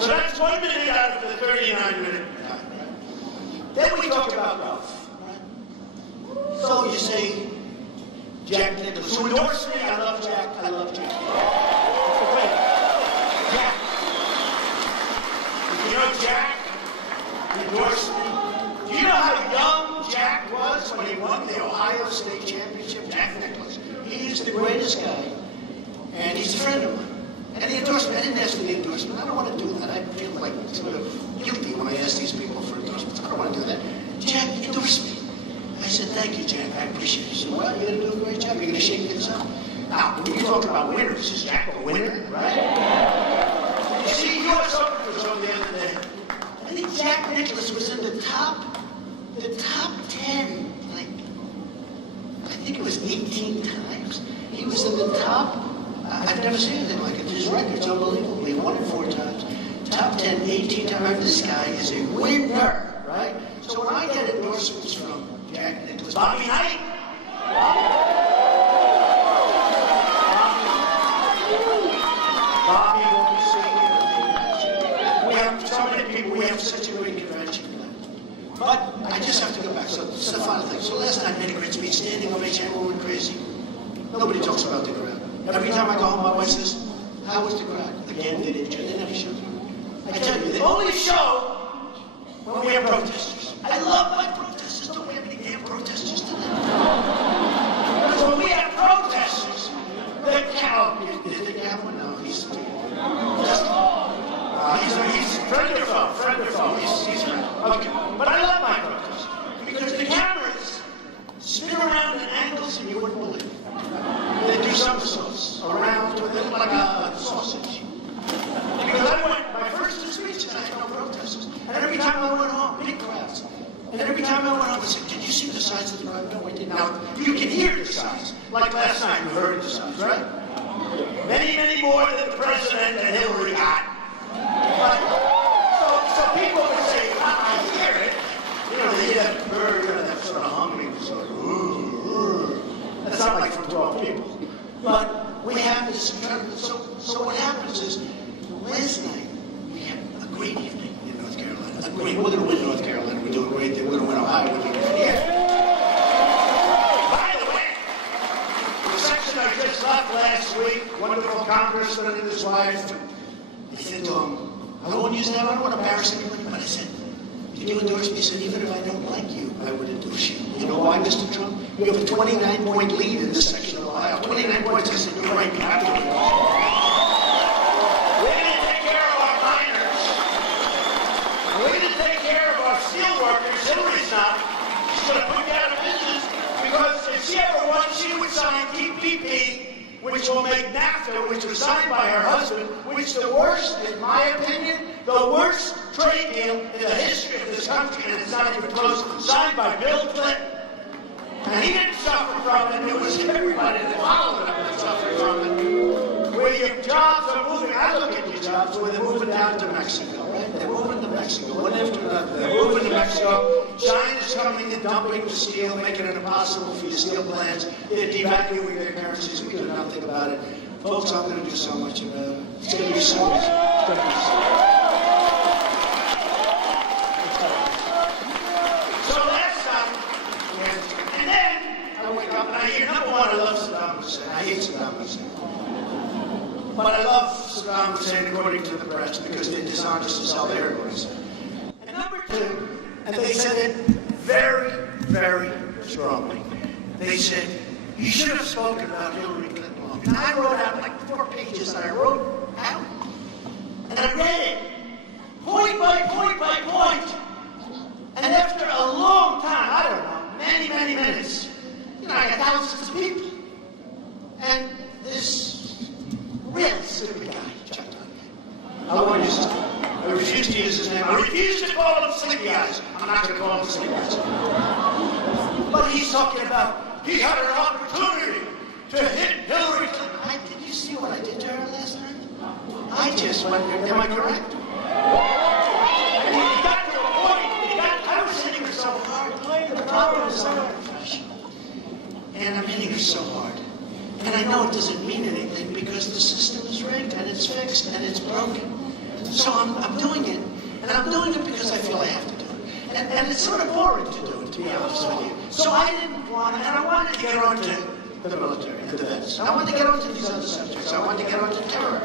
So that's 1 minute out of the 39-minute time. Then we talk about golf. So you say, Jack Nicklaus, who endorsed me, I love Jack, I love Jack. Jack. You know Jack endorsed me? Do you know how young Jack was when he won the Ohio State Championship? Jack Nicklaus. He is the greatest guy, and he's a friend of mine. And the endorsement, I didn't ask for the endorsement. I don't want to do that. I feel like sort of guilty when I ask these people for endorsements. I don't want to do that. Jack endorsed me. I said, thank you, Jack. I appreciate it. He said, well, you're going to do a great job. You're going to shake things up. Now, when you talk about winners, is Jack a winner, right? You see, U.S. Open was on the other day. I think Jack Nicklaus was in the top 10, like, I think it was 18 times. He was in the top, I've never seen anything like it. His record's unbelievable. He won it 4 times. Top 10, 18 times. This guy is a winner, right? So when I get endorsements from Jack Nicklaus, Bobby Knight, Bobby won't be seeing you. We have so many people, we have such a great convention. But I just have to go back. So this is the final thing. So last night, made a great speech, standing ovation, everyone went crazy. Nobody talks about the crowd. Every time I go home, my wife says, how was the crowd? Again, they didn't show. They never showed. I tell you, they only show when we have protesters. I love my protesters. Don't we have any damn protesters today? Because when we have protesters, the cow, did they have one? No, he's just, he's friend or foe, he's friend. Okay, but I love my protesters because the cameras spin around in angles and you wouldn't believe it. They do somersaults around to it like a sausage. Because I went, my first 2 speeches, I had no protesters. And every time I went home, big crowds. And every time I went home, I said, did you see the size of the crowd? No, I didn't. Now, you can hear the size. Like last night, you heard the size, right? Many, many more than the president and Hillary got. But, so people would say, I hear it. You know, they hear that bird, that sort of humming, sort of, that's not like from 12 people. But we have this incredible, so what happens is, last night, we had a great evening in North Carolina. We're going to win North Carolina. We're doing great. We're going to win Ohio. We're doing great. Yeah. By the way, the section I just left last week, wonderful congressman and his wife, they said to him, I won't use that. I don't want to embarrass anybody, but I said, did you endorse me? He said, even if I don't like you, I would endorse you. You know why, Mr. Trump? You have a 29-point lead in this section of Ohio. 29 points. I said, you're right. You have to endorse. We didn't take care of our miners. We didn't take care of our steel workers. Hillary's not. She's going to put you out of business because if she ever won, she would sign TPP, which will make NAFTA, which was signed by her husband, which the worst, in my opinion, the worst trade deal in the history of this country, and it's not even close, signed by Bill Clinton. And he didn't suffer from it. It was everybody that followed him that suffered from it. Where your jobs are moving, I look at your jobs where they're moving down to Mexico, right? They're moving to Mexico, one after another. They're moving to Mexico. China's coming and dumping the steel, making it impossible for your steel plants. They're devaluing their currencies. We do nothing about it. Folks, I'm going to do so much about it. It's going to be so much. It's going to be so much. So last time, and then I wake up and I hear, number one, I love Saddam Hussein. I hate Saddam Hussein. But I love Saddam Hussein according to the press because they're dishonest as hell. They're Hussein. And number two, and they said it very, very strongly. They said, you should have spoken about Hillary Clinton longer. And I wrote out like 4 pages that I wrote out. And I read it, point by point by point. And after a long time, I don't know, many, many minutes, you know, I got thousands of people. And this real stupid guy, Chuck Dunn. I won't use his name. I refuse to use his name. I refuse to call him Sleepy Eyes. I'm not going to call him Sleepy Eyes. But he's talking about, he had an opportunity to hit Hillary Clinton. Did you see what I did to her last night? I just went, am I correct? And he got to a point, I was hitting her so hard. The problem is I'm not professional. And I'm hitting her so hard. And I know it doesn't mean anything because the system is rigged and it's fixed and it's broken. So I'm doing it, and I'm doing it because I feel I have to do it. And it's sort of boring to do it, to be honest with you. So I didn't want to, and I wanted to get onto the military and defense. I wanted to get onto these other subjects. I wanted to get onto terror.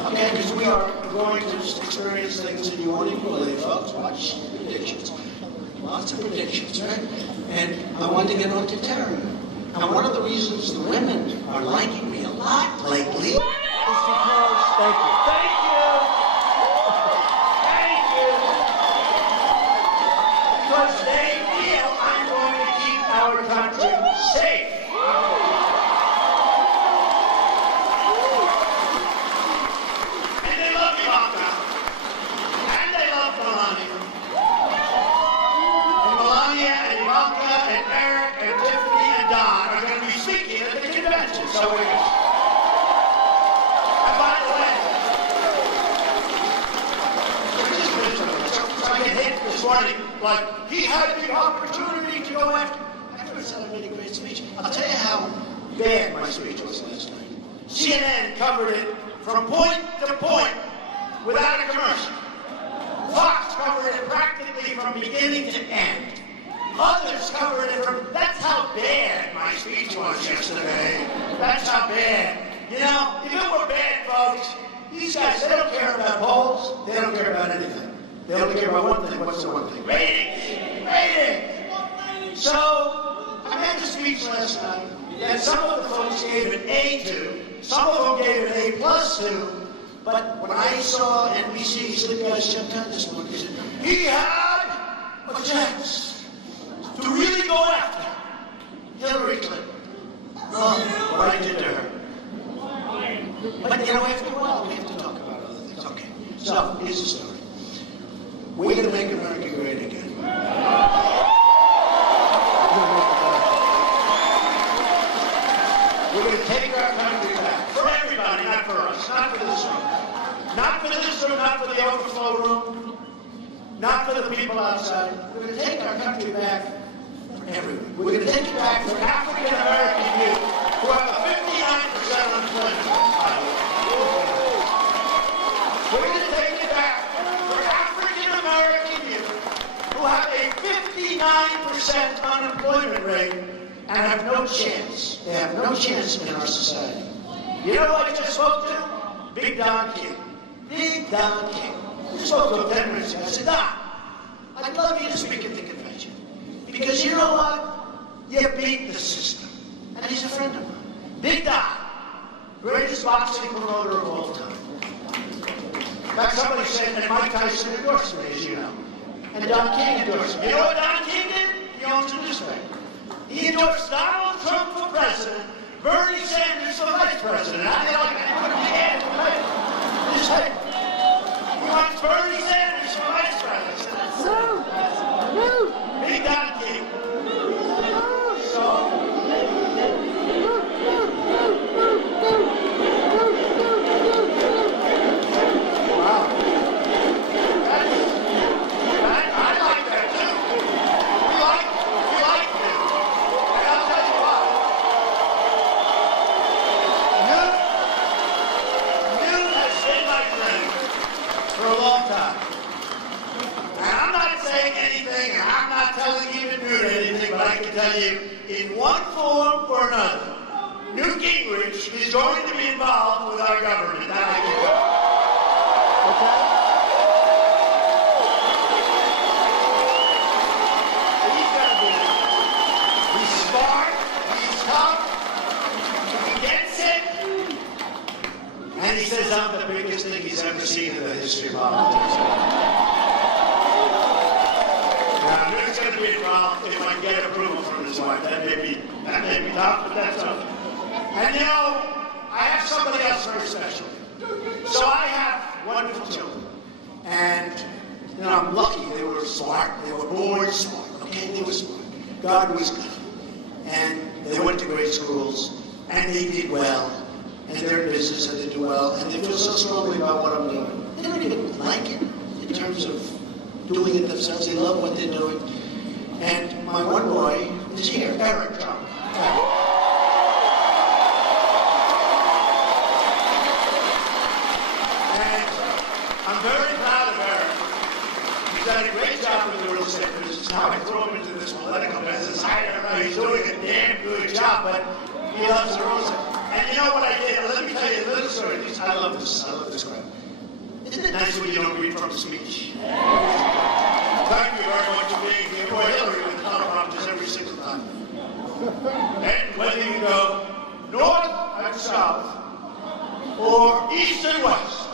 Okay, because we are going to experience things that you won't even believe, folks. Watch predictions. Lots of predictions, right? And I wanted to get onto terror. And one of the reasons the women are liking me a lot lately is because... Thank you. Thank you. Thank you. Because they feel I'm going to keep our country safe. And they love Ivanka. And they love Melania. And Melania and Ivanka and Eric and Tiffany and Don are going to be speaking at the convention. So we're going to... And by the way, so I get hit this morning like, he had the opportunity to go after... I said I made a great speech. I'll tell you how bad my speech was last night. CNN covered it from point to point without a commercial. Fox covered it practically from beginning to end. Others covered it from... That's how bad my speech was yesterday. That's how bad. You know, if it were bad, folks, these guys, they don't care about polls. They don't care about anything. They only care about one thing. What's the one thing? Ratings! Ratings! So... I made a speech last night that some of the folks gave an A to, some of them gave an A+ to, but when I saw NBC, Sleep Guys checked out this morning, he said, he had a chance to really go after Hillary Clinton. Oh, what I did to her. But you know, after a while, we have to talk about other things. Okay, so here's the story. We're going to make America great again. We're going to take our country back. For everybody, not for us. Not for this room. Not for this room, not for the overflow room. Not for the people outside. We're going to take our country back for everyone. We're going to take it back for African American youth who have a 59% unemployment. We're going to take it back for African American youth who have a 59% unemployment rate and have no chance. They have no chance in our society. You know who I just spoke to? Big Don King. Big Don King. I just spoke to him 10 minutes ago. I said, Don, I'd love you to speak at the convention. Because you know what? You beat the system. And he's a friend of mine. Big Don, greatest boxing promoter of all time. In fact, somebody said that Mike Tyson endorsed me, as you know. And Don King endorsed me. You know what Don King did? He owns a newspaper. He endorsed Donald Trump for president, Bernie Sanders for vice president. I mean, like, I put the ad in the Just like, he wants Bernie Sanders for vice president. Big Don King. So, wow. I like that too. We like it. And I'll tell you what. Newt has been my friend for a long time. And I'm not saying anything, and I'm not telling even Newt anything, but I can tell you, in one form or another, Newt Gingrich is going to be involved with our government. That I can tell you. Okay? He's going to be there. He's smart, he's tough, he gets it, and he says I'm the biggest thing he's ever seen in the history of politics. Now, Newt's going to be involved if I can get approval from his wife. That may be tough, but that's okay. And you know, I have somebody else very special. So I have wonderful children. And, you know, I'm lucky. They were smart. They were born smart. Okay? They were smart. God was good. And they went to great schools. And they did well. And they're in business and they do well. And they feel so strongly about what I'm doing. They don't even like it in terms of doing it themselves. They love what they're doing. And my one boy is here, Eric Trump. I'm very proud of Eric. He's done a great job with the real estate business. Now I throw him into this political business. I don't know. He's doing a damn good job, but he loves the real estate. And you know what I did? Let me tell you a little story. I love this. I love this crowd. Isn't it nice when you don't read from the speech? Thank you very much for being here. Boy, Hillary with teleprompters every single time. And whether you go north and south or east and west,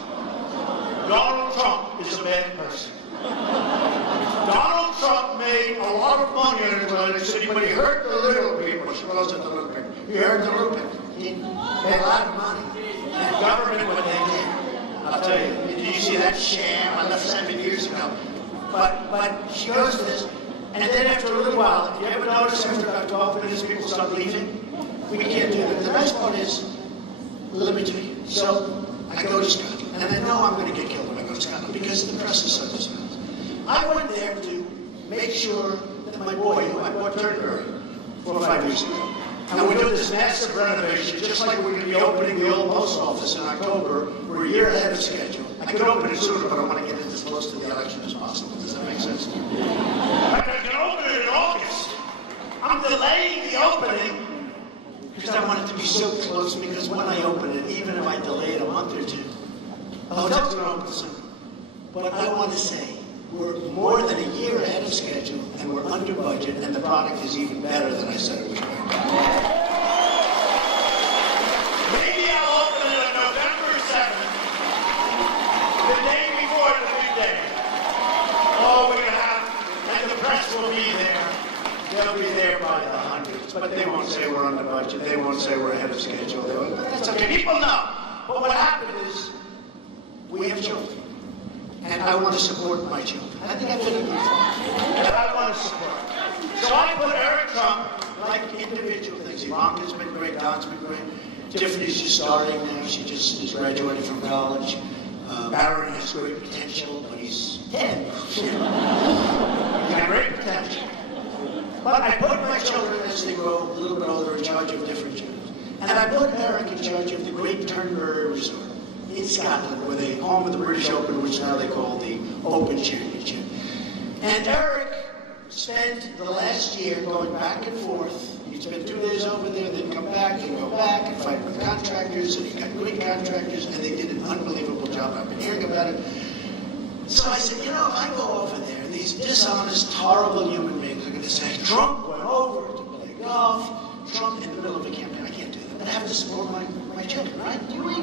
Donald Trump is a bad person. Donald Trump made a lot of money in Atlantic City, but he hurt the little people. She wasn't the little people. He hurt the little people. He made a lot of money. And government, what they did, I'll tell you. Did you see that sham? I left 7 years ago. But she goes to this, and then after a little while, if you ever notice after about 12 minutes, people start leaving? We can't do that. The nice part is, let me tell you. So I go to Scotland, and I know I'm going to get killed when I go to Scotland because the press is so dismissed. I went there to make sure that my boy, who I bought Turnberry 4 or 5 years ago, and we're doing this massive renovation, just like we're going to be opening the old post office in October. We're a year ahead of schedule. I could open it sooner, but I want to get it as close to the election as possible. Does that make sense? I can open it in August. I'm delaying the opening because I want it to be so close, because when I open it, even if I delay it a month or two, the hotel's going to open soon. But I want to say, we're more than a year ahead of schedule, and we're under budget, and the product is even better than I said it was going to be. Maybe I'll open it on November 7th, the day before the big day. Oh, we're going to have, and the press will be there. They'll be there by the hundreds, but they won't say we're under budget. They won't say we're ahead of schedule. But that's okay. People know. But what happened is, we have children. And I want to support my children. I think I've been a good father. And I want to support them. So I put Eric Trump, like individual things. Ivanka's been great, Don's been great. Tiffany's just starting now. She just is graduating from college. Barron has great potential, but he's 10. He's got great potential. But I put my children, as they grow a little bit older, in charge of different children. And I put Eric in charge of the Great Turnberry Resort in Scotland, where they home of the British Open, which now they call the Open Championship. And Eric spent the last year going back and forth. He'd spend 2 days over there, then come back, and go back and fight with contractors, and he got great contractors, and they did an unbelievable job. I've been hearing about it. So I said, you know, if I go over there, these dishonest, horrible human beings are going to say, Trump went over to play golf, Trump in the middle of a campaign. I can't do that, but I have to support my children, right? Do you agree?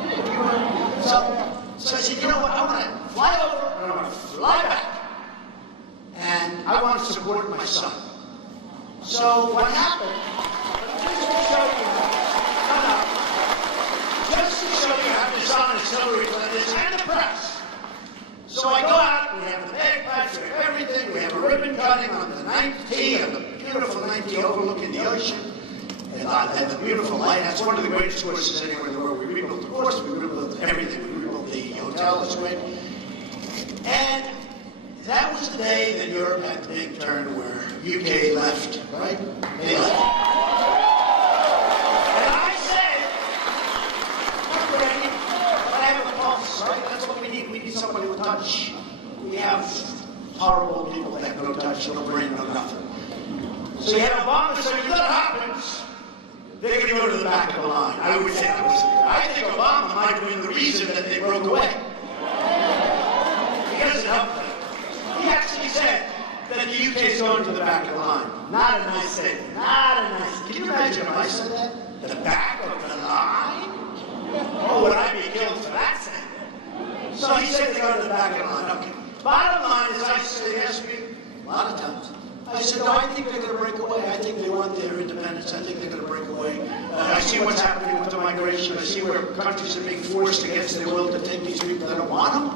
So I said, you know what, I want to fly over, and I want to fly back. And I want to support my son. So what happened, just to show you how dishonest Hillary Clinton is, and the press. So I go out, we have the bagpipes, we have everything, we have a ribbon cutting on the 9th tee, and the beautiful 9th tee overlooking the ocean, and the beautiful lighthouse. It's one of the greatest courses anywhere in the world. We rebuilt the course, we rebuilt everything, we rebuilt the hotel, it's great. And that was the day that Europe had the big turn where UK left, right? They left. And I said, I'm ready, but I have a pulse, right? That's what we need. We need somebody with touch. We have horrible people that have no touch, no brain, no nothing. So you had Obama say, you know what happens? They're going to go to the back of the line. I would say that was. I think Obama might have been the reason that they broke away. He doesn't help them. He actually said that the UK is going to the back of the line. Not a nice statement. Not a nice. Can you imagine if I said that? The back of the line? Oh, would I be killed for that statement? So he said they go to the back of the line. Okay. Bottom line is, I said, they asked me a lot of times. I said, no, I think they're going to break away. I think they want their independence. I think they're going to break away. I see what's happening with the migration. I see where countries are being forced against their will to take these people that don't want them.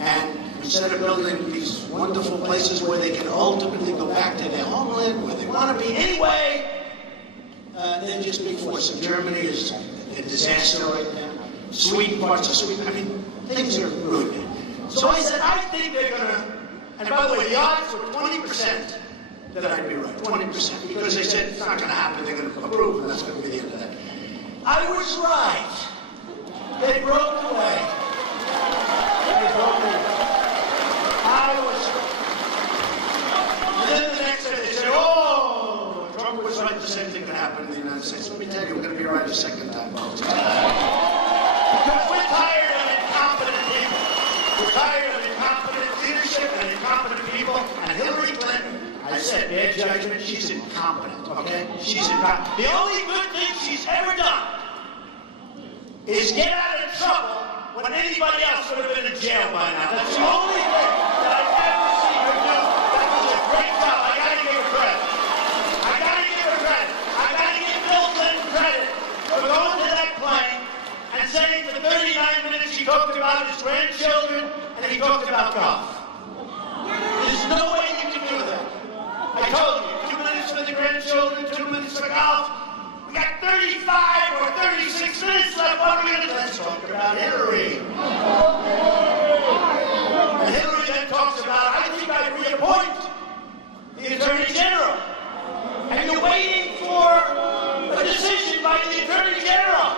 And instead of building these wonderful places where they can ultimately go back to their homeland, where they want to be anyway, they're just being forced. And Germany is a disaster right now. Sweden, parts of Sweden, I mean, things are really bad. So I said, I think they're going to, and by the way, the odds were 20% that I'd be right, 20%, because they said it's not going to happen, they're going to approve, and that's going to be the end of that. I was right. They broke away. They broke away. you were going to be right the second time, folks. Because we're tired of incompetent people. We're tired of incompetent leadership and incompetent people. And Hillary Clinton, I said, bad judgment, she's incompetent, okay? She's incompetent. The only good thing she's ever done is get out of trouble when anybody else would have been in jail by now. That's the only thing that I've ever seen her do. That was a great job. I gotta give her credit. I gotta give her credit. I gotta give Bill Clinton credit for going to that plane and saying for 39 minutes he talked about his grandchildren and he talked about golf. There's no way you can do that. I told you, 2 minutes for the grandchildren, 2 minutes for golf. We got 35 or 36 minutes left. What are we going to do? Let's talk about Hillary. And Hillary then talks about, I think I'd reappoint the Attorney General. And you're waiting for a decision by the Attorney General.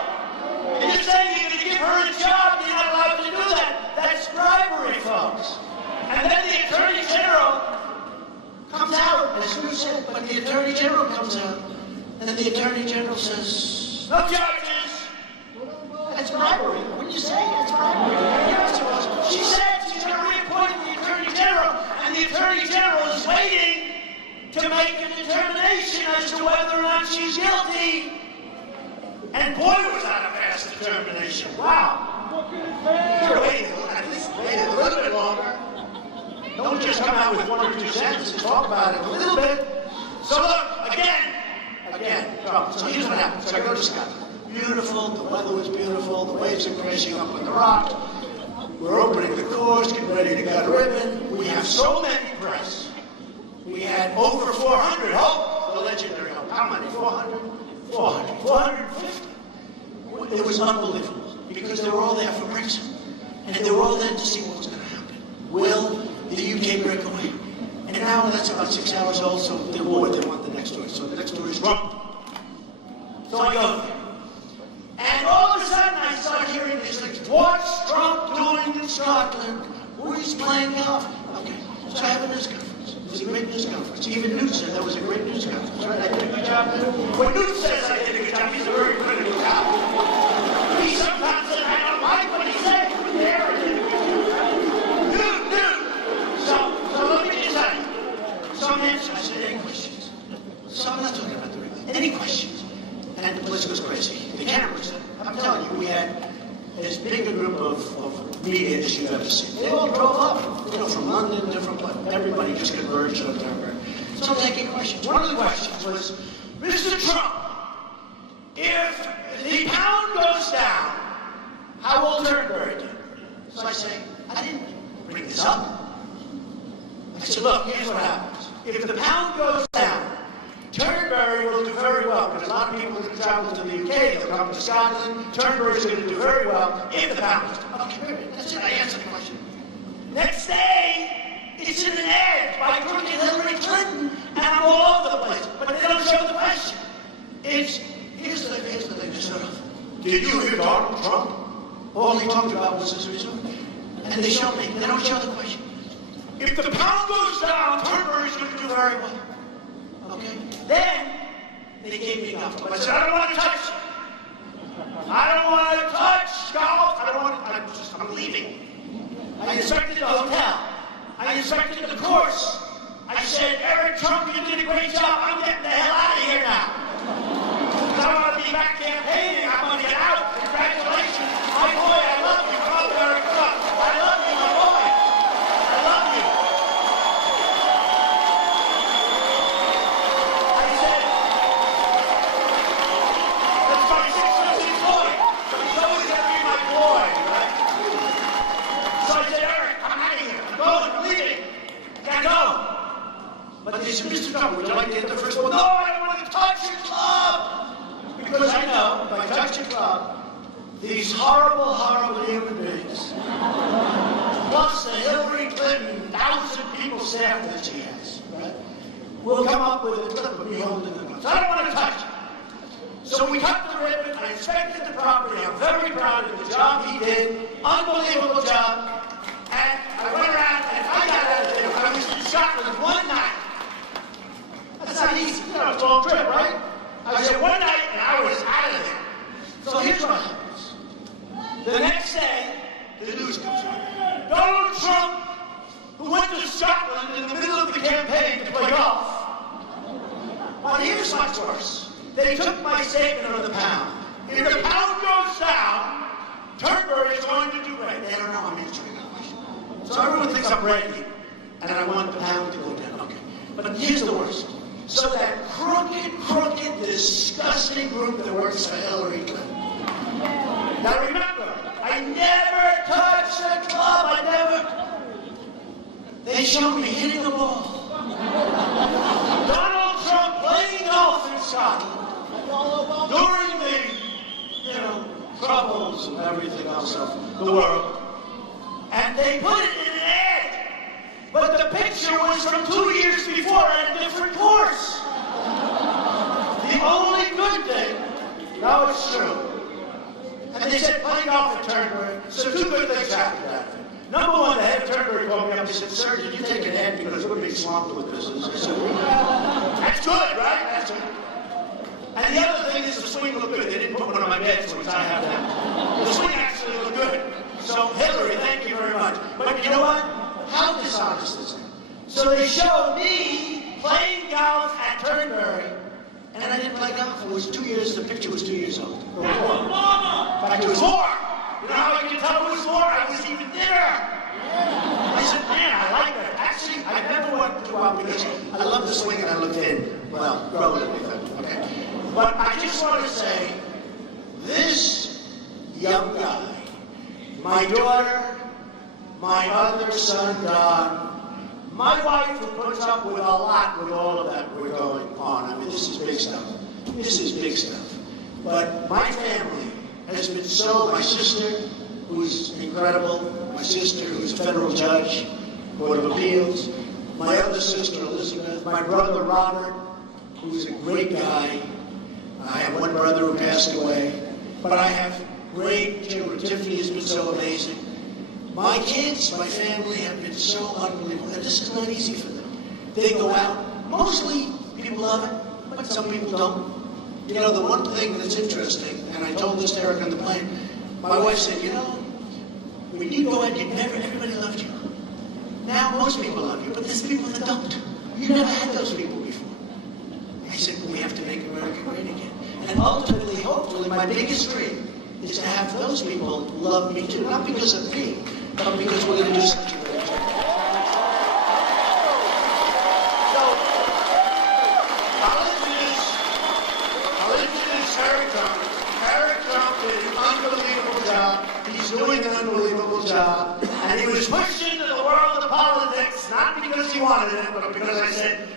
And you're saying you're going to give her a job. You're not allowed to do that. That's bribery, folks. And then the Attorney General comes out, as you said, but the Attorney General comes out. And then the Attorney General says, no charges. That's bribery. Wouldn't you say that's bribery? Yes, it was. She said she's going to reappoint the Attorney General, and the Attorney General is waiting to make a determination as to whether or not she's guilty. And boy, was that a fast determination. Wow. You're waiting, at least wait a little bit longer. Don't just come out with 1 or 2 sentences. Talk about it a little bit. So look, again, trouble. So here's what happened. So I go to Scotland. Beautiful, the weather was beautiful, the waves are crashing up on the rock. We're opening the course, getting ready to cut a ribbon. We have so many press. We had over 400 Hope, the legendary Hope. How many? 400? 400. 450. It was unbelievable because they were all there for Brexit. And they were all there to see what was going to happen. Will the UK break away? And now that's about 6 hours old, so they want the next story. So the next story is Trump. So I go there. And all of a sudden I start hearing these things. What's Trump doing in Scotland? Where he's playing golf? Okay, so I have a news conference. It was a great news conference. Even Newt said that was a great news conference. Right? I did a good job there. When Newt says I did a good job, he's a very critical job. He sometimes says, I don't like what he said. There I did a good job. Newt. So let me just tell you. Some answers, I said, any questions? So I'm not talking about the real. Any questions? And the place goes crazy. The cameras, I'm telling you, we had as big a group of media as you've ever seen. They all drove up, from London, different places. Everybody just converged on Turnberry. So I'm taking questions. One of the questions was, Mr. Trump, if the pound goes down, how will Turnberry do? So I say, I didn't bring this up. I said, look, here's what happens. If the pound goes down, Turnberry will do very well, because a lot of people are going to travel to the UK, they'll come to Scotland. Turnberry's going to do very well if the pound goes down. Okay, that's it, I answered the question. Next day, it's in an ad by crooked Hillary Clinton, and I'm all over the place. But they don't show the question. Here's the thing, just sort of, did you hear Donald Trump? All he talked about was his resort. And they show me, they don't show the question. If the pound goes down, Turnberry's going to do very well. Okay? Then, they gave me golf. I said, I don't want to touch it. I don't want to touch golf. I'm leaving. I inspected the hotel. I inspected the course. I said, Eric Trump, you did a great job. I'm getting the hell out of here now. Because I want to be back campaigning. I want to get out. Congratulations. My boy, I love you. Come on, Eric Trump. I love you, my boy. I love you. I said, that's my 6-year-old boy. He's always going to be my boy, right? So I said, Eric, I'm out of here. I'm going. I'm leaving. Gotta go. But they said, Mr. Trump, would you like to hit the first one? No, I don't want to touch your club. Because I know, if I touch your club, these horrible, horrible human beings, plus the Hillary Clinton 1,000-people staff that she has, right, will come up with a clip of me holding the gun. So I don't want to touch it. So we cut the ribbon. I inspected the property. I'm very proud of the job he did. Unbelievable job. And I went around and I got out of there. I was in Scotland one night. That's not easy. It's a long trip, right? I was there one night and I was out of Donald Trump, who went to Scotland in the middle of the campaign to play golf. But here's much worse. They took my statement of the pound. If the pound goes down, Turnberry is going to do great. They don't know I'm answering that question. So everyone thinks I'm ready, and I want the pound to go down. Okay. But here's the worst. So that crooked, disgusting group that works for Hillary Clinton. Now remember, I never touched the club. They showed me hitting the ball. Donald Trump playing golf in Scotland during the, troubles and everything else of the world. And they put it in an ad. But the picture was from 2 years before at a different course. The only good thing, now it's true. And they said playing golf at Turnberry. So 2 good things happened after. Number one, the head of Turnberry called me up and said, "Sir, did you take an ad because we're being swamped with business?" I said, "That's good, right? That's it." And the other thing is the swing looked good. They didn't put one on my bed swings. I have that. The swing actually looked good. So Hillary, thank you very much. But you know what? How dishonest is it? So they showed me playing golf at Turnberry, and I didn't play golf. It was 2 years. The picture was 2 years old. In fact, it was more. You know how I can tell it was more? I was even thinner. I said, man, I like that. Actually, I never wanted to go out because I love the swing and I look thin. Well, relatively thin. Okay. But I just want to say, this young guy, my daughter, my other son, Don, my wife who puts up with a lot with all of that we're going on. I mean, this is big stuff. This is big stuff. But my family has been so, my sister, who's incredible, my sister, who's a federal judge, Board of Appeals, my other sister, Elizabeth, my brother, Robert, who's a great guy. I have one brother who passed away, but I have great children. Tiffany has been so amazing. My kids, my family have been so unbelievable, and this is not easy for them. They go out, mostly people love it, but some people don't. You know, the one thing that's interesting, and I told this to Eric on the plane, my wife said, when you go out, everybody loved you. Now most people love you, but there's people that don't. You never had those people before. I said, we have to make America great again. And ultimately, hopefully, my biggest dream is to have those people love me too. Not because of me, but because we're going to do such a great job. So, I'll introduce Eric Trump. Eric Trump did an unbelievable job. He's doing an unbelievable job. And he was pushed into the world of politics, not because he wanted it, but because I said,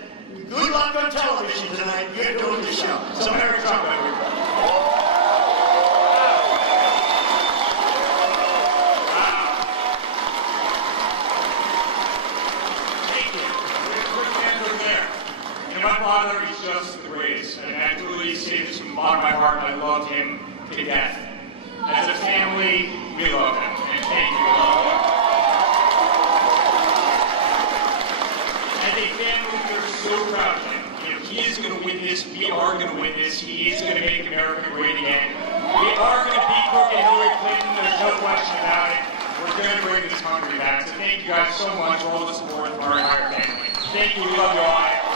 good luck on television tonight. You're doing the show. So Eric Trump, everybody. My father is just the greatest, and I truly say this from the bottom of my heart, I love him to death. As a family, we love him, and thank you. As a family, we're so proud of him. He is going to win this, we are going to win this, he is going to make America great again. We are going to beat crooked Hillary Clinton, there's no question about it. We're going to bring this country back, so thank you guys so much for all the support from our entire family. Thank you, we love you all.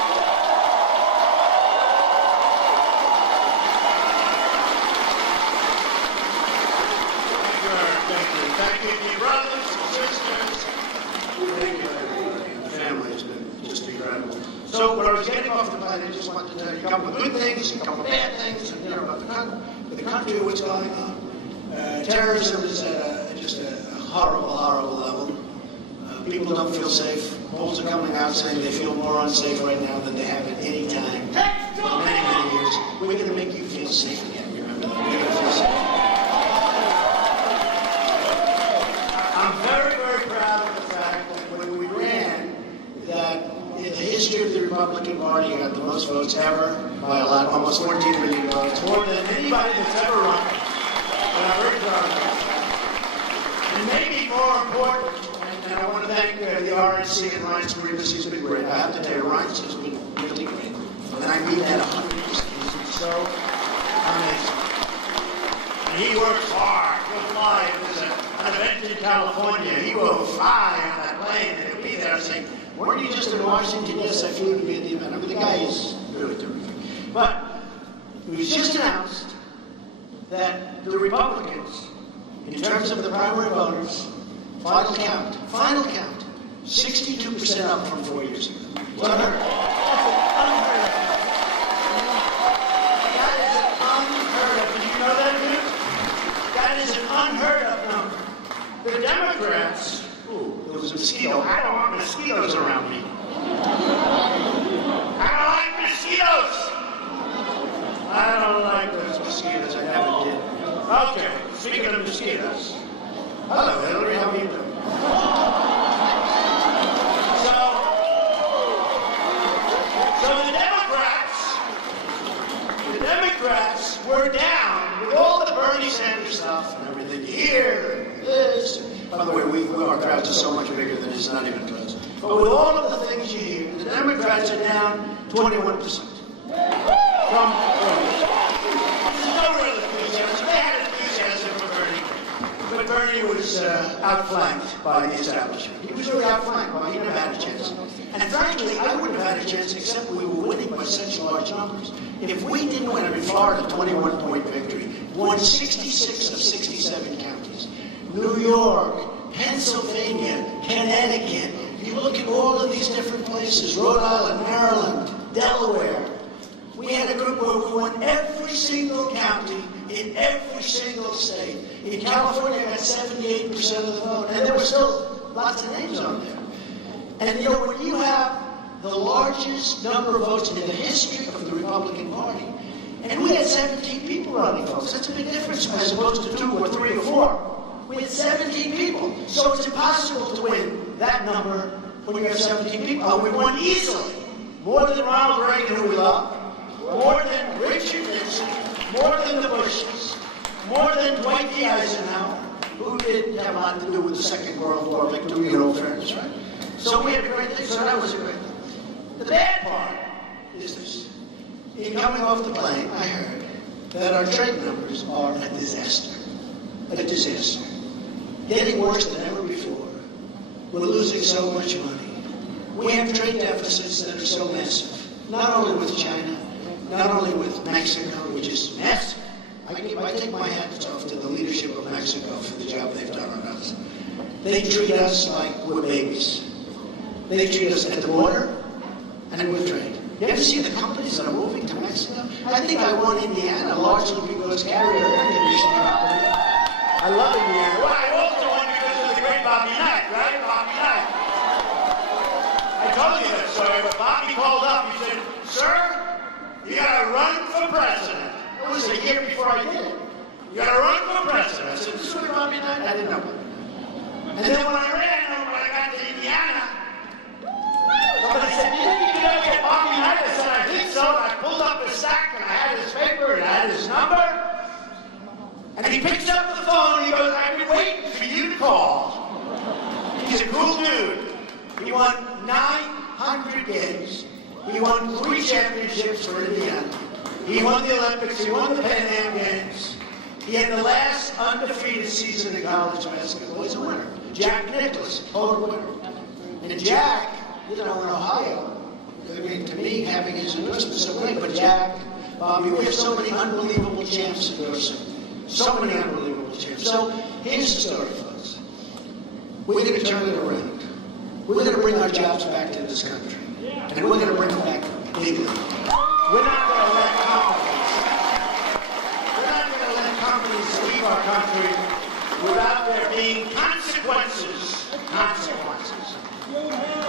Thank you, brothers and sisters. Thank you, everybody. The family has been just incredible. So when I was getting off the plane, I just wanted to tell you a couple of good things, a couple of bad things, and about the country, what's going on. Terrorism is at just a horrible, horrible level. People don't feel safe. Polls are coming out saying they feel more unsafe right now than they have at any time for many, many years. We're going to make you feel safe again. Remember that. We're going to feel safe. I'm very, very proud of the fact that when we ran, that in the history of the Republican Party, you got the most votes ever by a lot, almost 14 million votes, more than anybody that's ever run. And I'm very proud of that. And maybe more important, and I want to thank the RNC and Ryan's Greenus, he's been great. I have to tell you, Ryan's has been really great. And I mean that 100%. He's been so amazing. And he works hard. He'll fly if there's an president in California. He will fly on that plane and he'll be there saying, weren't you just in Washington? Yes, I flew to be at the event. I mean, the guy is really terrific. But it was just announced that the Republicans, in terms of the primary voters, final count, 62% up from 4 years ago. It's unheard of. That is unheard of. Did you know that, Newt? That is an unheard of number. The Democrats, there was a mosquito. I don't want mosquitoes around me. I don't like mosquitoes. I don't like those mosquitoes. I never did. Okay, speaking of mosquitoes. Hello, Hillary. How are you doing? So the Democrats were down with all the Bernie Sanders stuff and everything here and this. By the way, our crowds are so much bigger than it's not even close. But with all of the things you hear, the Democrats are down 21%. From Bernie. There's no real enthusiasm. They had enthusiasm for Bernie. But Bernie was outflanked by the establishment. He was really outflanked. Well, he never had a chance. And frankly, I wouldn't have had a chance except we were winning by such large numbers. If we didn't win, I mean, Florida, 21-point victory, won 66 of 67 counties. New York, Pennsylvania, Connecticut. You look at all of these different places, Rhode Island, Maryland, Delaware. We had a group where we won every single county in every single state. In California, I got 78% of the vote, and there were still lots of names on there. And you know, when you have the largest number of votes in the history of the Republican Party, and we had 17 people running, folks. That's a big difference as opposed to 2 or 3 or 4. We had 17 people. So it's impossible to win that number when you have 17 people. We won easily. More than Ronald Reagan, who we love. More than Richard Nixon. More than the Bushes. More than Dwight D. Eisenhower, who did have a lot to do with the Second World War victory, in all fairness, right? So we had a great thing. So that was a great thing. The bad part is this. In coming off the plane, I heard that our trade numbers are a disaster. A disaster. Getting worse than ever before. We're losing so much money. We have trade deficits that are so massive. Not only with China, not only with Mexico, which is massive. I take my hats off to the leadership of Mexico for the job they've done on us. They treat us like we're babies. They treat us at the border and with trade. You ever see the companies that are moving to Mexico? I think I won Indiana largely because Carrier Air Conditioning Company. I love Indiana. Well, I also won because of the great Bobby Knight, right? Bobby Knight. I told you that story, but Bobby called up. He said, "Sir, you gotta run for president." It was a year before I did it. You gotta run for president. I said, "This is Bobby Knight?" I didn't know. And then when I got to Indiana, somebody said, "You think you can ever get Bobby Knight?" I said, "I think so." And I pulled up his stack and I had his paper and I had his number. And he picks up the phone and he goes, "I've been waiting for you to call." He's a cool dude. He won 900 games. He won 3 championships for Indiana. He won the Olympics. He won the Pan Am Games. He had the last undefeated season in college basketball. He's a winner. Jack Nicklaus, total winner. And Jack, you know, in Ohio, I mean, to me, having his endorsement is so great. But Jack, Bobby, we have so many unbelievable champs endorsing. So many unbelievable champs. So here's the story, folks. We're going to turn it around. We're going to bring our jobs back to this country. And we're going to bring them back legally. We're not going to let companies leave our country without there being consequences.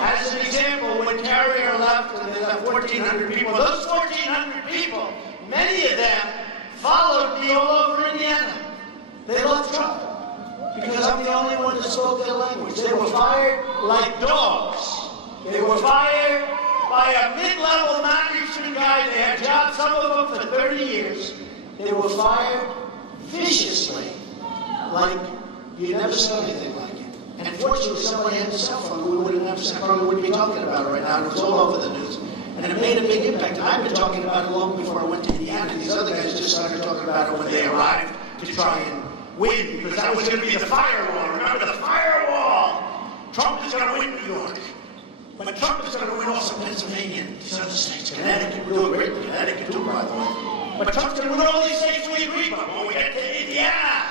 As an example, when Carrier left and they left 1,400 people, those 1,400 people, many of them followed me all over Indiana. They loved Trump because I'm the only one that spoke their language. They were fired like dogs. They were fired by a mid-level non-Eastern guy. They had jobs, some of them for 30 years. They were fired viciously, like you never saw anything like it. And fortunately, somebody had a cell phone. We probably wouldn't be talking about it right now. It was all over the news. And it made a big impact. And I've been talking about it long before I went to Indiana. These other guys just started talking about it when they arrived to try and win, because that was going to be the firewall. Remember the firewall? Trump is going to win New York. But Trump is going to win also Pennsylvania and these other states. Connecticut, we're doing great in Connecticut too, by the way. But Trump's going to win all these states we agree on. When we get to Indiana,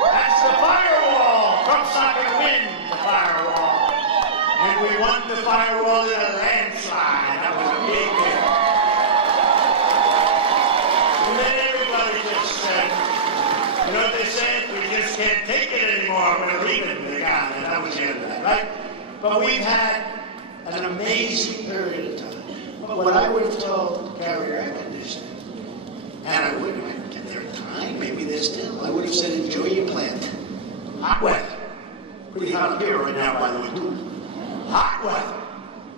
that's the firewall. Trump's not going to win the firewall. And we won the firewall in a landslide. That was a big hit. And then everybody just said, you know what they said? We just can't take it anymore. We're leaving the guy. And that was the end of that, right? But we've had an amazing period of time. But what I would have told Carrier Air Conditioning, and I wouldn't have get their time, maybe they're still, I would have said, enjoy your plant. Hot weather. Pretty hot up here right now, by the way, too. Hot weather.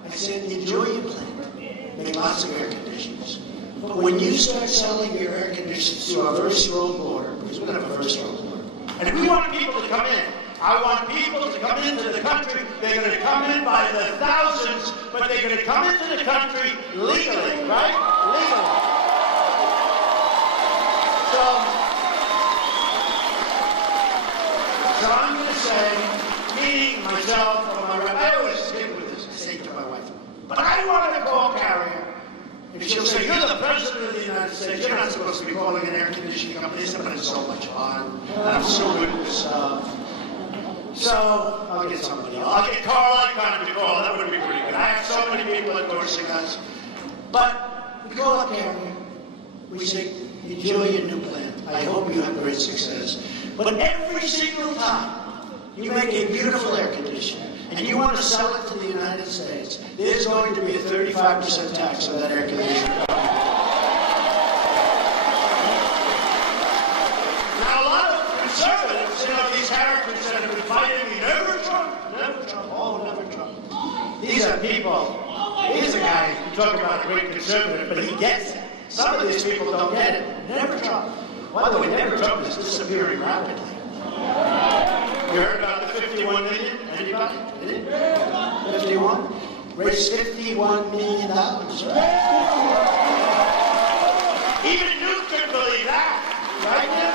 I said, enjoy your plant. Make lots of air conditioners. But when you start selling your air conditioners through a very strong border, because we're going to have a very strong border, and if we want people to come in, I want people to come into the country. They're going to come in by the thousands, but they're going to come into the country legally, right? Legally. So I'm going to say, meaning myself or my wife, I always stick with this. I say to my wife, but I want to call Carrier. If she'll say, you're the president of the United States, you're not supposed to be calling an air conditioning company. But it's so much fun, and I'm so good at this stuff. So I'll get somebody else. I'll get Carl Icahn to call. That would be pretty good. I have so many people endorsing us. But we call up Carrier. We say, enjoy your new plant. I hope you have great success. But every single time you make a beautiful air conditioner and you want to sell it to the United States, there's going to be a 35% tax on that air conditioner. Now, a lot of conservatives, these characters that have been fighting me, never Trump, oh, never Trump. These are people, he's a guy, you talk about a great conservative, but he gets it. Some of these people don't get it. Never Trump. By the way, never Trump is disappearing rapidly. You heard about the 51 million? Anybody? 51? Raised $51 million. Even Newt can believe that. Right, Newt?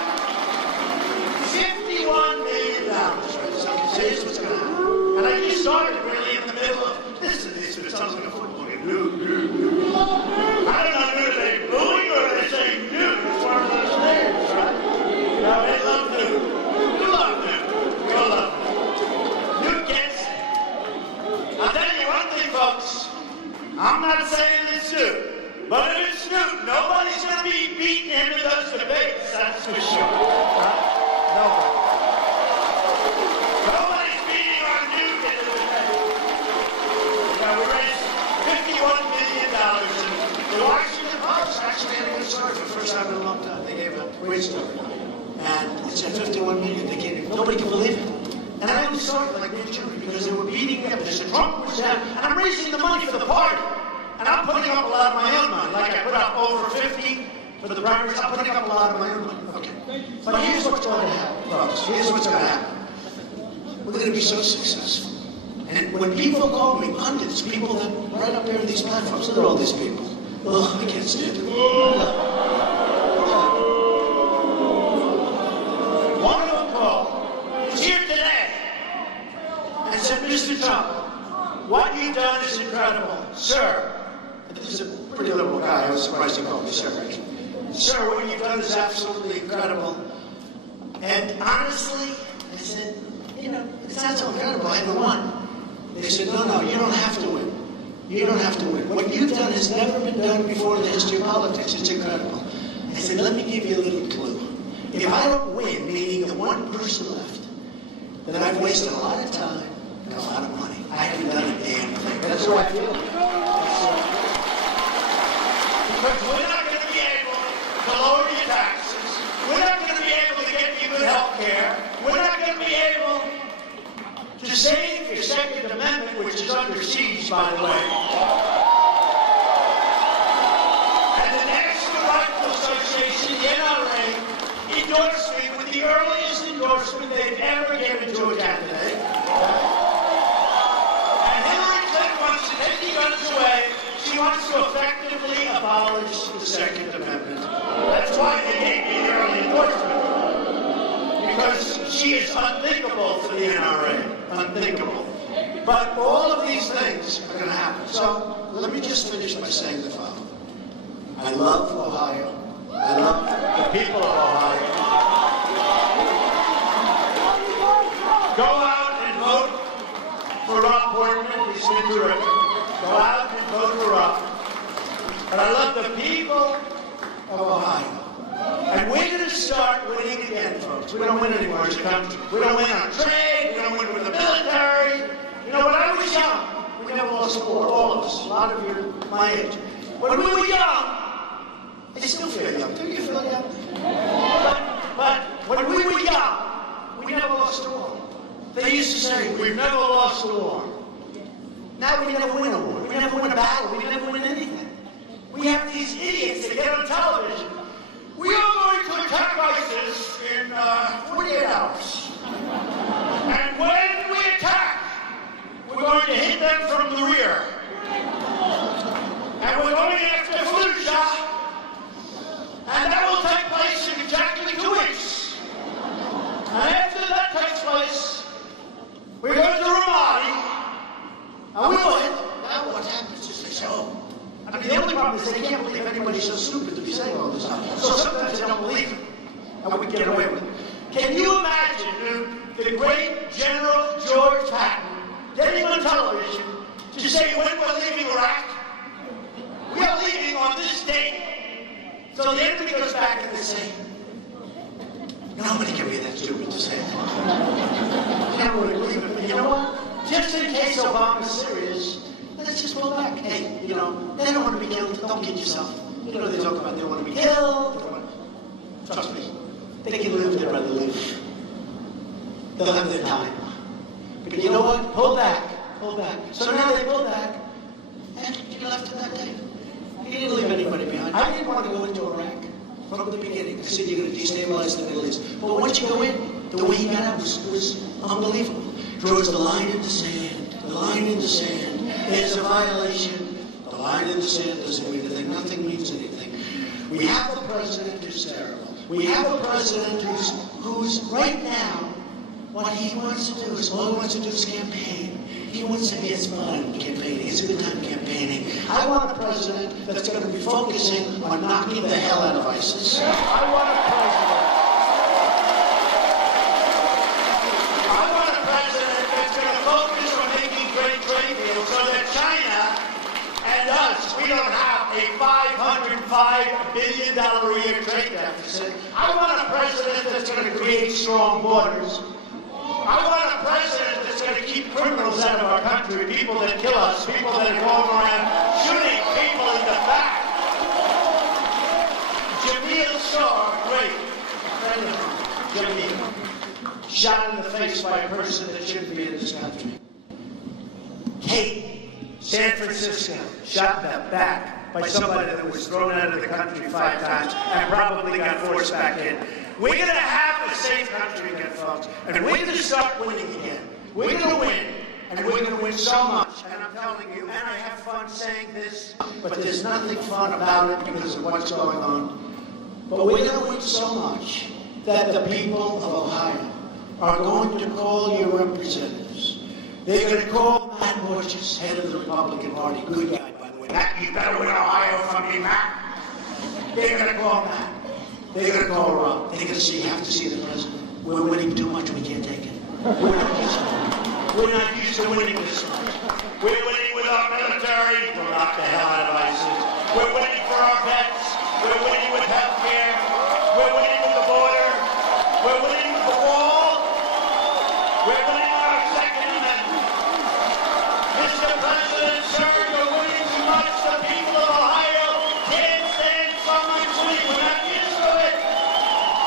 $51 million. Right? So here's what's going to happen. And I just started really in the middle of, this it sounds like a football game. Newt. I don't know, Newt, are they booing or are they saying Newt? It's one of those names, right? No, they love Newt. We love Newt. We all love Newt. Newt gets it. I'll tell you one thing, folks. I'm not saying it's Newt, but if it's Newt, nobody's going to be beating him in those debates, that's for sure. Nobody. Nobody's beating our Newt in the debate. Now, we raised $51 million. The Washington Post actually had a good story for the first time in a long time. They gave a great story. And it said 51 million. They gave it. Nobody can believe it. And I only saw it like Newt Gingrich because they were beating me up. They said Trump was down. And I'm raising the money for the party. And I'm putting up a lot of my own money. Like I put up over 50 for the primaries. I'm putting up a lot of my own money. Okay. But here's what's going to happen, folks. Here's what's going to happen. We're going to be so successful. And when people call me pundits, people that right up there in these platforms, look at all these people. Oh, I can't stand it. One of them called. He's here today. And said, Mr. Trump, what you've done is incredible. Sir, and this is a pretty liberal guy. I was surprised he called me sir, actually. Sir, what you've done is absolutely incredible. And honestly, I said, it's not so incredible. I haven't won. They said, no, you don't have to win. You don't have to win. What you've done has never been done before in the history of politics. It's incredible. I said, let me give you a little clue. If I don't win, meaning the one person left, then I've wasted a lot of time and a lot of money. I haven't done a damn thing. That's how I feel. Because we're not going to be able to lower your taxes. We're not going to be able to get you good health care. We're not going to be able to save your Second Amendment, which is under siege, by the way. And the National Rifle Association, the NRA, endorsed me with the earliest endorsement they've ever given to a candidate. And Hillary Clinton wants to take the guns away. She wants to effectively abolish the Second Amendment. That's why they gave me the early endorsement. because she is unthinkable for the NRA, unthinkable. But all of these things are going to happen. So let me just finish by saying the following. I love Ohio. I love the people of Ohio. Go out and vote for Rob Portman. He's been terrific. Go out and vote for Rob. But I love the people of Ohio. And we're going to start winning again, folks. We don't win anymore as a country. We don't win on trade. We don't win with the military. You know, when I was young, we never lost a war, all of us. A lot of you my age. When we were young, I still feel young. Do you feel young? But when we were young, we never lost a war. They used to say, we've never lost a war. Now we never win a war. We never win a battle. We never win anything. We have these idiots that get on television. We are going to attack ISIS in 48 hours. And when we attack, we're going to hit them from the rear. And we're going after Fallujah. And that will take place in exactly 2 weeks. And after that takes place, we're going to Ramadi. And we will hit them. Now what happens is they say, oh. I mean, the only problem is they can't believe anybody's so stupid to be saying all this stuff. So sometimes they don't believe it. And we get away with it. Can you imagine, dude, the great General George Patton getting on television to say when we're leaving Iraq? We are leaving on this date. So the enemy goes back and they say, nobody can be that stupid to say that. You never would believe it, but you know what? Just in case Obama's serious, let's just pull back. Hey, you know, they don't want to be killed. Don't kid yourself. You know, they talk about they want to be killed. Trust me, they can live, they'd rather live. They'll have their time. But you know what? Pull back. Pull back. So now they pull back, and you left it that day. You didn't leave anybody behind. I didn't want to go into Iraq from the beginning. I said you're going to destabilize the Middle East. But once you go in, the way he got out was unbelievable. Draws the line in the sand. The line in the sand. There's a violation. The line in the sand doesn't mean anything. Nothing means anything. We have a president who's terrible. We have a president who's right now, what he wants to do is, all he wants to do is campaign. He wants to be as fun campaigning. It's a good time campaigning. I want a president that's going to be focusing on knocking the hell out of ISIS. I want a president that's going to focus on making great trade deals so that China and us, we don't have a $505 billion a year trade deficit. I want a president that's going to create strong borders. I want a president that's going to keep criminals out of our country, people that kill us, people that are going around shooting people in the back. Jamil Shah, great friend of Jamil, shot in the face by a person that shouldn't be in this country. Kate, San Francisco, shot in the back by somebody that was thrown out of the country 5 times and probably got forced back in. We're going to have a safe country again, folks, and we're going to start winning again. We're going to win, and we're going to win so much. And I'm telling you, and I have fun saying this, but there's nothing fun about it because of what's going on. But we're going to win so much that the people of Ohio are going to call your representatives. They're going to call Matt Borges, head of the Republican Party. Good guy, by the way. Matt, you better win Ohio from me, Matt. They're going to call Matt. They're going to call Rob. They're going to see, have to see the president. We're winning too much, we can't take it. We're not used to it. We're not used to winning this much. We're winning with our military. We'll knock the hell out of ISIS. We're winning for our vets. We're winning with health care. We're winning with the border. We're winning with the wall. We're winning with our Second Amendment. Mr. President, sir, you're winning too much. The people of Ohio can't stand someone winning. We're not used to it.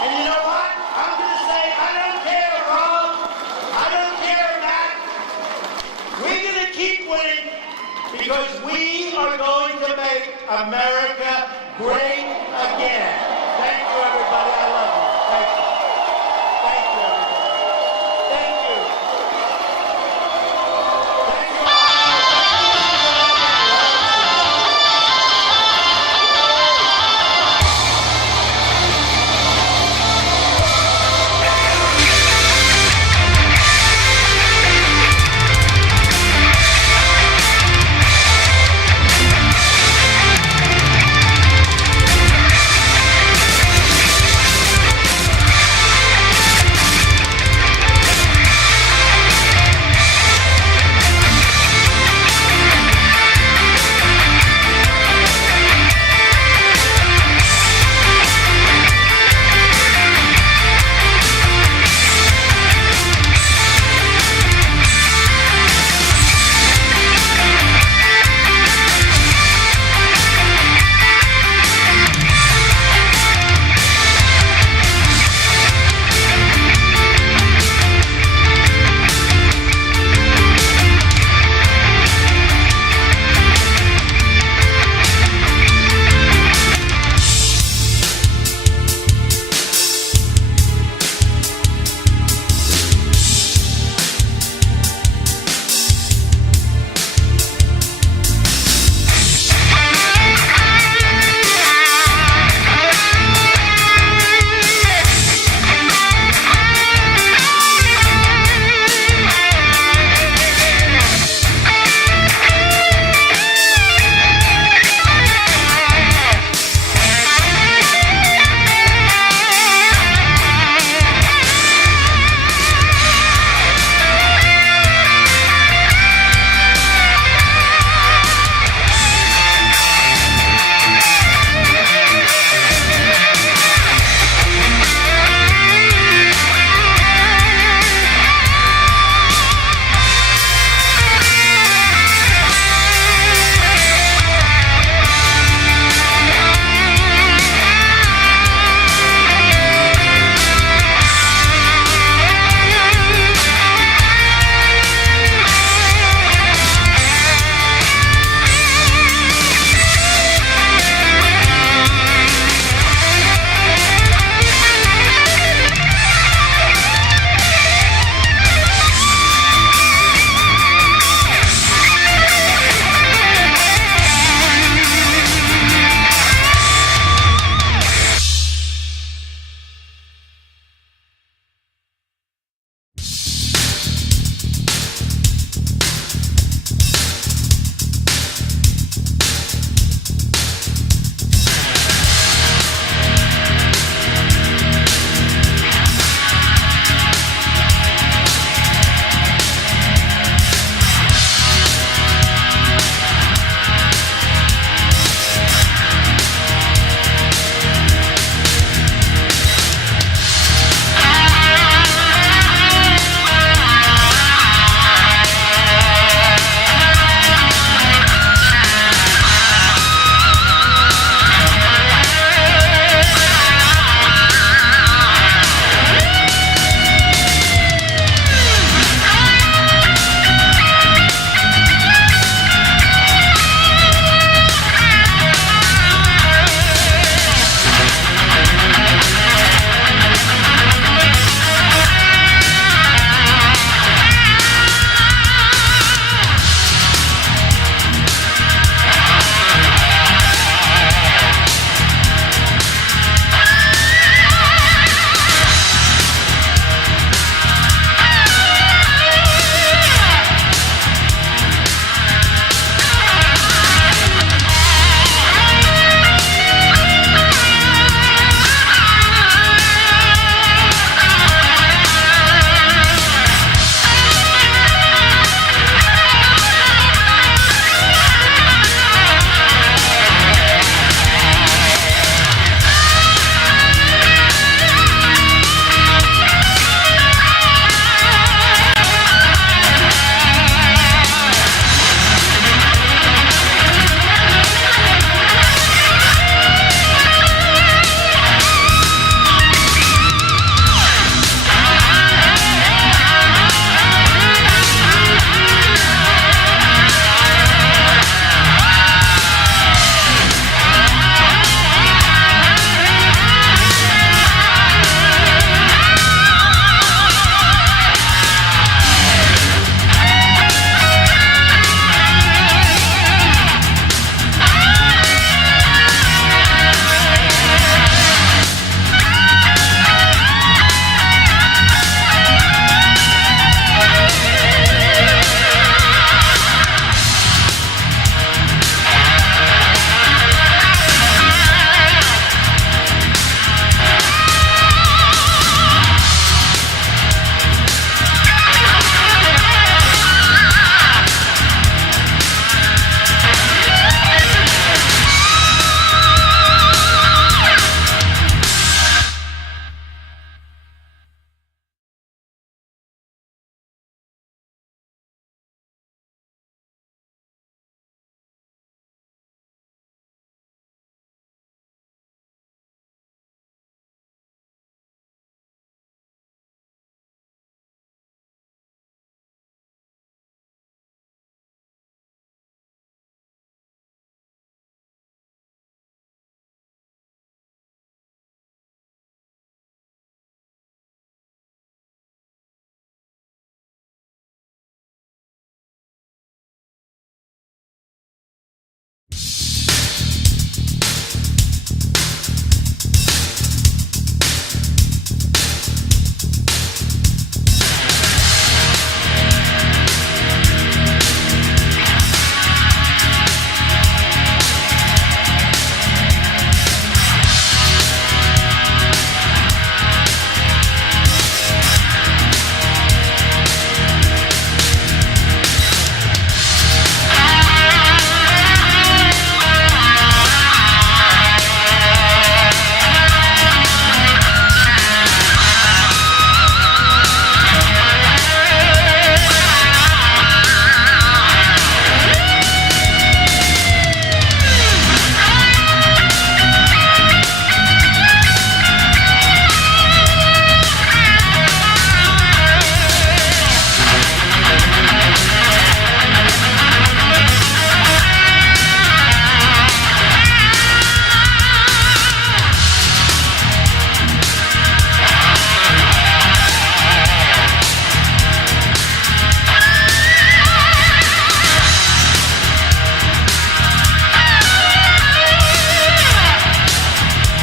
And you know what? I'm going to say, I don't care, Rob. I don't care, Matt. We're going to keep winning because we are going to make America great again.